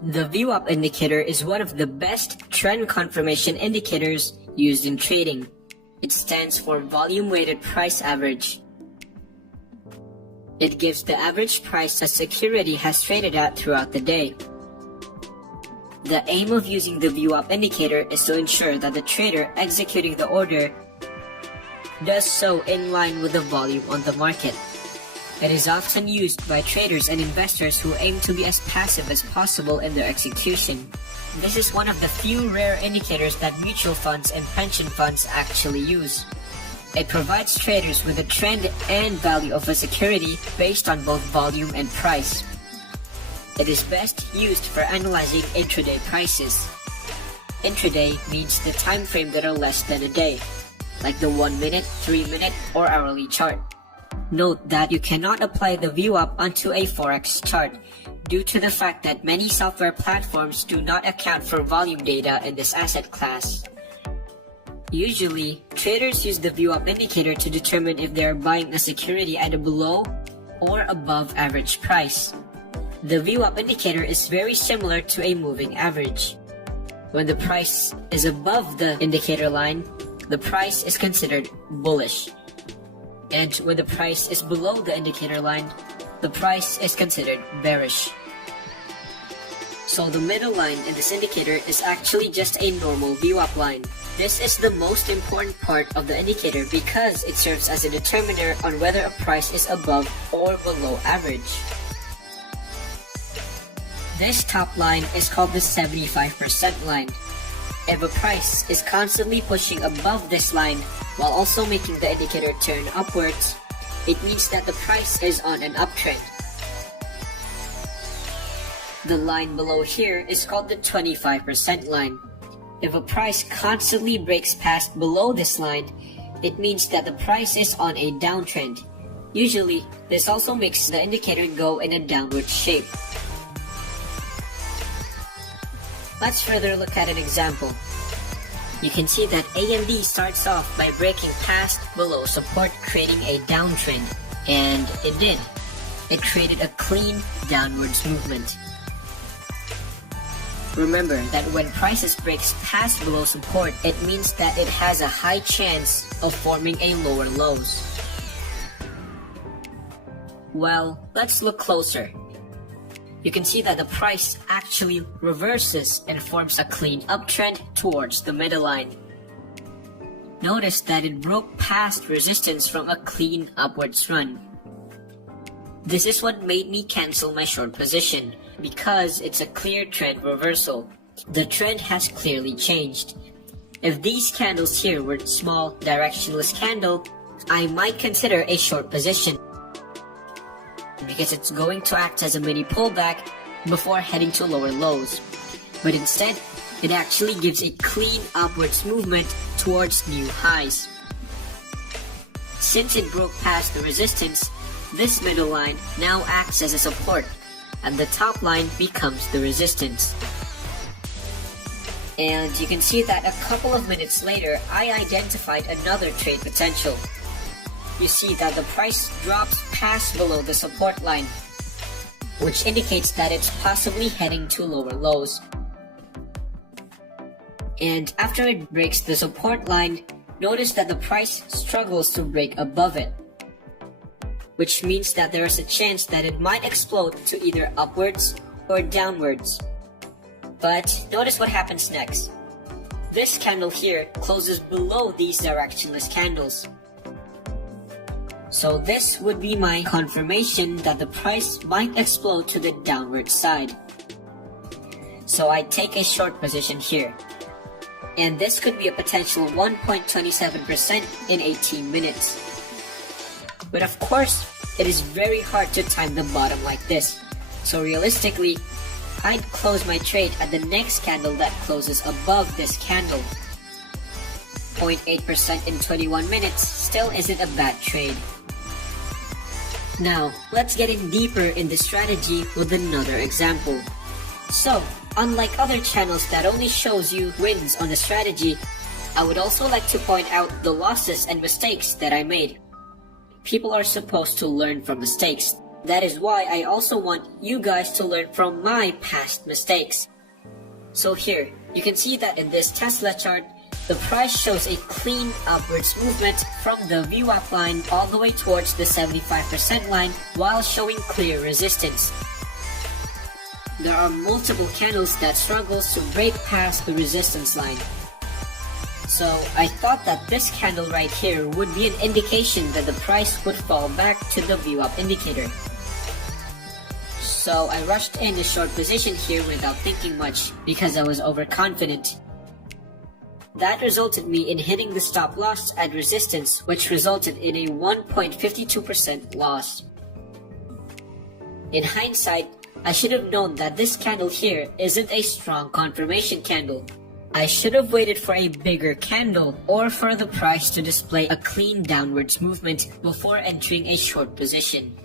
The VWAP indicator is one of the best trend confirmation indicators used in trading. It stands for volume weighted price average. It gives the average price a security has traded at throughout the day. The aim of using the VWAP indicator is to ensure that the trader executing the order does so in line with the volume on the market. It is often used by traders and investors who aim to be as passive as possible in their execution. This is one of the few rare indicators that mutual funds and pension funds actually use. It provides traders with a trend and value of a security based on both volume and price. It is best used for analyzing intraday prices. Intraday means the time frame that are less than a day, like the 1 minute, 3 minute, or hourly chart. Note that you cannot apply the VWAP onto a forex chart due to the fact that many software platforms do not account for volume data in this asset class. Usually, traders use the VWAP indicator to determine if they are buying a security at a below or above average price. The VWAP indicator is very similar to a moving average. When the price is above the indicator line, the price is considered bullish. And when the price is below the indicator line, the price is considered bearish. So the middle line in this indicator is actually just a normal VWAP line. This is the most important part of the indicator because it serves as a determiner on whether a price is above or below average. This top line is called the 75% line. If a price is constantly pushing above this line while also making the indicator turn upwards, it means that the price is on an uptrend. The line below here is called the 25% line. If a price constantly breaks past below this line, it means that the price is on a downtrend. Usually, this also makes the indicator go in a downward shape. Let's further look at an example. You can see that AMD starts off by breaking past below support, creating a downtrend, and it did. It created a clean downwards movement. Remember that when prices breaks past below support, it means that it has a high chance of forming a lower lows. Well, let's look closer. You can see that the price actually reverses and forms a clean uptrend towards the middle line. Notice that it broke past resistance from a clean upwards run. This is what made me cancel my short position, because it's a clear trend reversal. The trend has clearly changed. If these candles here were small directionless candle, I might consider a short position, because it's going to act as a mini pullback before heading to lower lows. But instead, it actually gives a clean upwards movement towards new highs. Since it broke past the resistance, this middle line now acts as a support, and the top line becomes the resistance. And you can see that a couple of minutes later, I identified another trade potential. You see that the price drops past below the support line, which indicates that it's possibly heading to lower lows. And after it breaks the support line, notice that the price struggles to break above it, which means that there is a chance that it might explode to either upwards or downwards. But notice what happens next. This candle here closes below these directionless candles. So this would be my confirmation that the price might explode to the downward side. So I take a short position here. And this could be a potential 1.27% in 18 minutes. But of course, it is very hard to time the bottom like this. So realistically, I'd close my trade at the next candle that closes above this candle. 0.8% in 21 minutes still isn't a bad trade. Now, let's get in deeper in the strategy with another example. So, unlike other channels that only shows you wins on the strategy, I would also like to point out the losses and mistakes that I made. People are supposed to learn from mistakes, That is why I also want you guys to learn from my past mistakes. So here, you can see that in this Tesla chart, the price shows a clean upwards movement from the VWAP line all the way towards the 75% line while showing clear resistance. There are multiple candles that struggles to break past the resistance line. So I thought that this candle right here would be an indication that the price would fall back to the VWAP indicator. So I rushed in a short position here without thinking much because I was overconfident. That resulted me in hitting the stop loss at resistance, which resulted in a 1.52% loss. In hindsight, I should have known that this candle here isn't a strong confirmation candle. I should have waited for a bigger candle or for the price to display a clean downwards movement before entering a short position.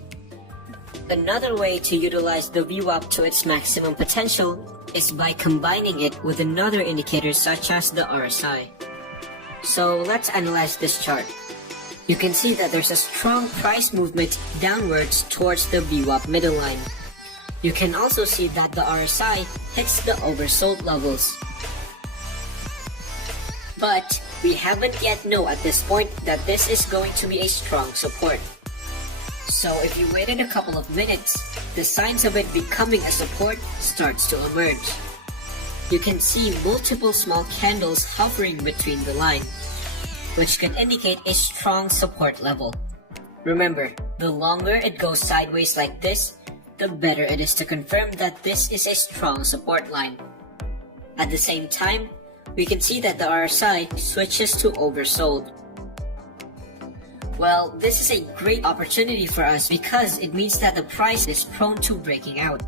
Another way to utilize the VWAP to its maximum potential is by combining it with another indicator such as the RSI. So let's analyze this chart. You can see that there's a strong price movement downwards towards the VWAP middle line. You can also see that the RSI hits the oversold levels. But we haven't yet know at this point that this is going to be a strong support. So if you waited a couple of minutes, the signs of it becoming a support starts to emerge. You can see multiple small candles hovering between the line, which can indicate a strong support level. Remember, the longer it goes sideways like this, the better it is to confirm that this is a strong support line. At the same time, we can see that the RSI switches to oversold. Well, this is a great opportunity for us because it means that the price is prone to breaking out.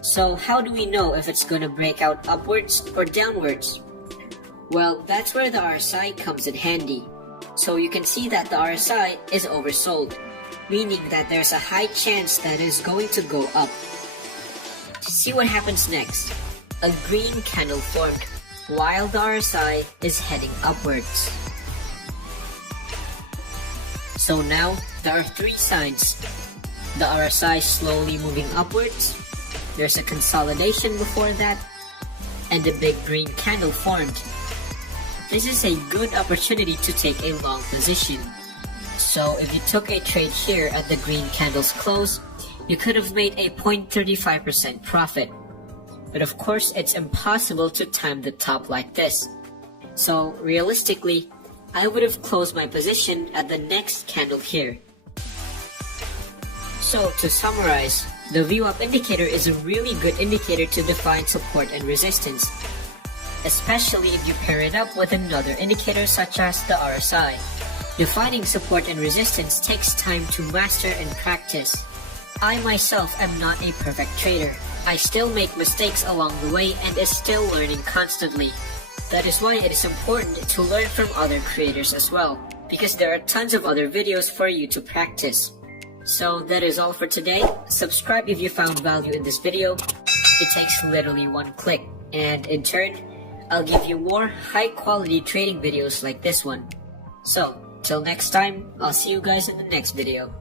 So how do we know if it's going to break out upwards or downwards? Well, that's where the RSI comes in handy. So you can see that the RSI is oversold, meaning that there's a high chance that it is going to go up. To see what happens next, a green candle formed while the RSI is heading upwards. So now, there are three signs. The RSI slowly moving upwards, there's a consolidation before that, and a big green candle formed. This is a good opportunity to take a long position. So if you took a trade here at the green candle's close, you could have made a 0.35% profit. But of course, it's impossible to time the top like this. So realistically, I would have closed my position at the next candle here. So to summarize, the VWAP indicator is a really good indicator to define support and resistance, especially if you pair it up with another indicator such as the RSI. Defining support and resistance takes time to master and practice. I myself am not a perfect trader. I still make mistakes along the way and is still learning constantly. That is why it is important to learn from other creators as well, because there are tons of other videos for you to practice. So that is all for today. Subscribe if you found value in this video. It takes literally one click, and in turn, I'll give you more high quality trading videos like this one. So, till next time, I'll see you guys in the next video.